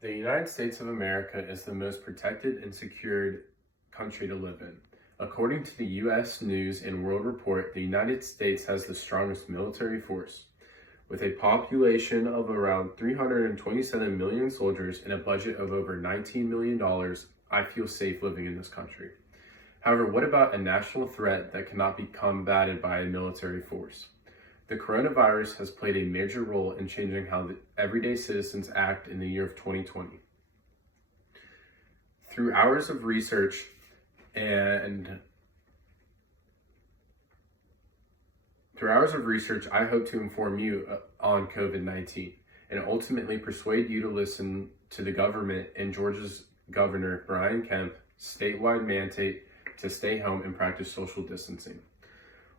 The United States of America is the most protected and secured country to live in. According to the U.S. News and World Report, the United States has the strongest military force. With a population of around 327 million soldiers and a budget of over $19 million, I feel safe living in this country. However, what about a national threat that cannot be combated by a military force? The coronavirus has played a major role in changing how the everyday citizens act in the year of 2020. Through hours of research, I hope to inform you on COVID-19 and ultimately persuade you to listen to the government and Georgia's Governor Brian Kemp's statewide mandate to stay home and practice social distancing.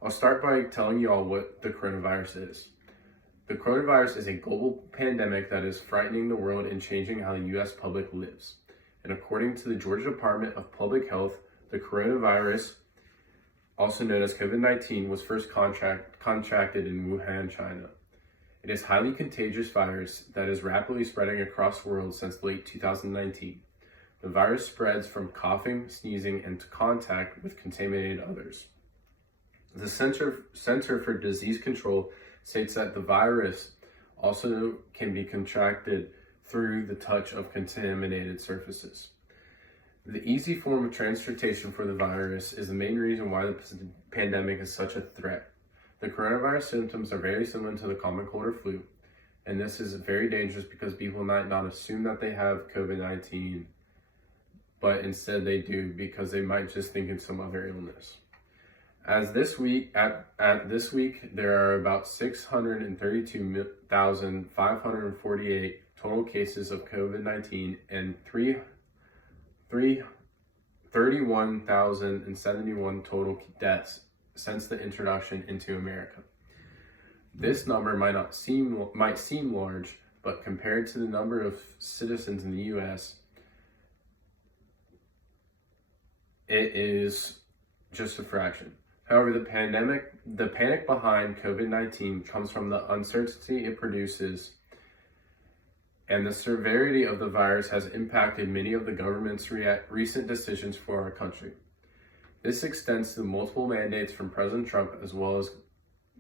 I'll start by telling you all what the coronavirus is. The coronavirus is a global pandemic that is frightening the world and changing how the U.S. public lives. And according to the Georgia Department of Public Health, the coronavirus, also known as COVID-19, was first contracted in Wuhan, China. It is a highly contagious virus that is rapidly spreading across the world since late 2019. The virus spreads from coughing, sneezing, and contact with contaminated others. The Center for Disease Control states that the virus also can be contracted through the touch of contaminated surfaces. The easy form of transportation for the virus is the main reason why the pandemic is such a threat. The coronavirus symptoms are very similar to the common cold or flu, and this is very dangerous because people might not assume that they have COVID-19, but instead they do because they might just think it's some other illness. As this week, there are about 632,548 total cases of COVID-19 and 31,071 total deaths since the introduction into America. This number might seem large, but compared to the number of citizens in the U.S., it is just a fraction. However, the panic behind COVID-19 comes from the uncertainty it produces, and the severity of the virus has impacted many of the government's recent decisions for our country. This extends to multiple mandates from President Trump as well as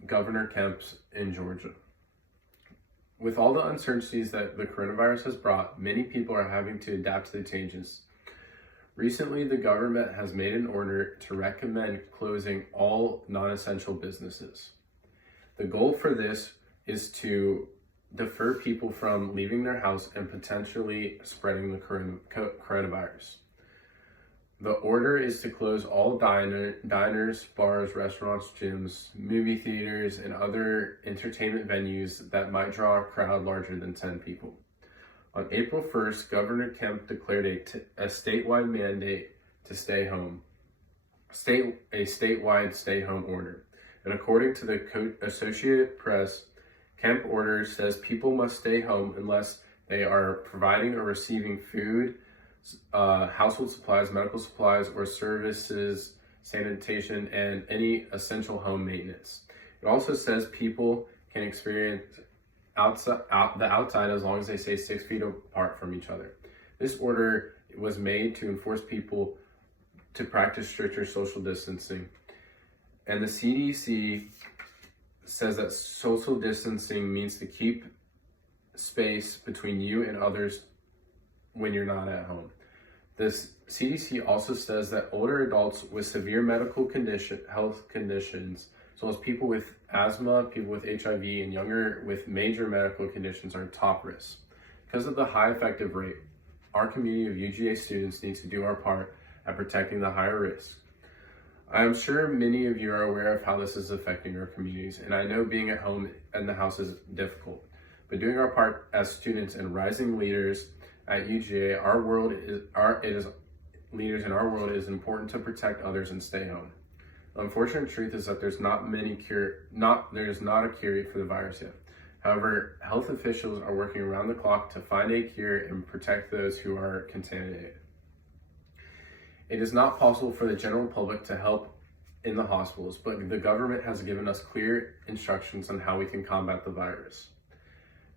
Governor Kemp's in Georgia. With all the uncertainties that the coronavirus has brought, many people are having to adapt to the changes. Recently, the government has made an order to recommend closing all non-essential businesses. The goal for this is to deter people from leaving their house and potentially spreading the coronavirus. The order is to close all diners, bars, restaurants, gyms, movie theaters, and other entertainment venues that might draw a crowd larger than 10 people. On April 1st, Governor Kemp declared a statewide mandate to stay home, a statewide stay-home order. And according to the Associated Press, Kemp order says people must stay home unless they are providing or receiving food, household supplies, medical supplies, or services, sanitation, and any essential home maintenance. It also says people can experience the outside as long as they stay 6 feet apart from each other. This order was made to enforce people to practice stricter social distancing. And the CDC says that social distancing means to keep space between you and others when you're not at home. This CDC also says that older adults with severe health conditions, as well as people with asthma, people with HIV, and younger with major medical conditions are top risk. Because of the high effective rate, our community of UGA students needs to do our part at protecting the higher risk. I am sure many of you are aware of how this is affecting our communities, and I know being at home and the house is difficult. But doing our part as students and rising leaders at UGA, leaders in our world, it is important to protect others and stay home. The unfortunate truth is that there's not a cure for the virus yet. However, health officials are working around the clock to find a cure and protect those who are contaminated. It is not possible for the general public to help in the hospitals, but the government has given us clear instructions on how we can combat the virus.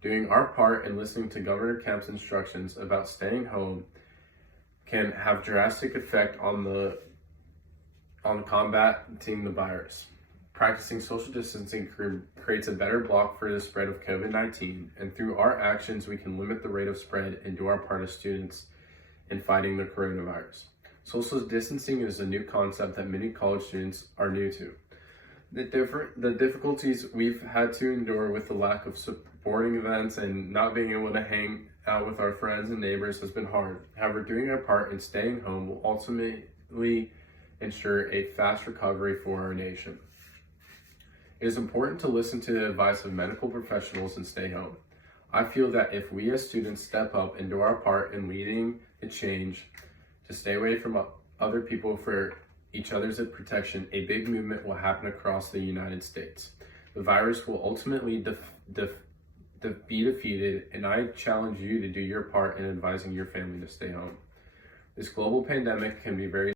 Doing our part and listening to Governor Kemp's instructions about staying home can have drastic effect on combating the virus. Practicing social distancing creates a better block for the spread of COVID-19, and through our actions, we can limit the rate of spread and do our part as students in fighting the coronavirus. Social distancing is a new concept that many college students are new to. The difficulties we've had to endure with the lack of sporting events and not being able to hang out with our friends and neighbors has been hard. However, doing our part and staying home will ultimately ensure a fast recovery for our nation. It is important to listen to the advice of medical professionals and stay home. I feel that if we as students step up and do our part in leading the change to stay away from other people for each other's protection, a big movement will happen across the United States. The virus will ultimately be defeated, and I challenge you to do your part in advising your family to stay home. This global pandemic can be very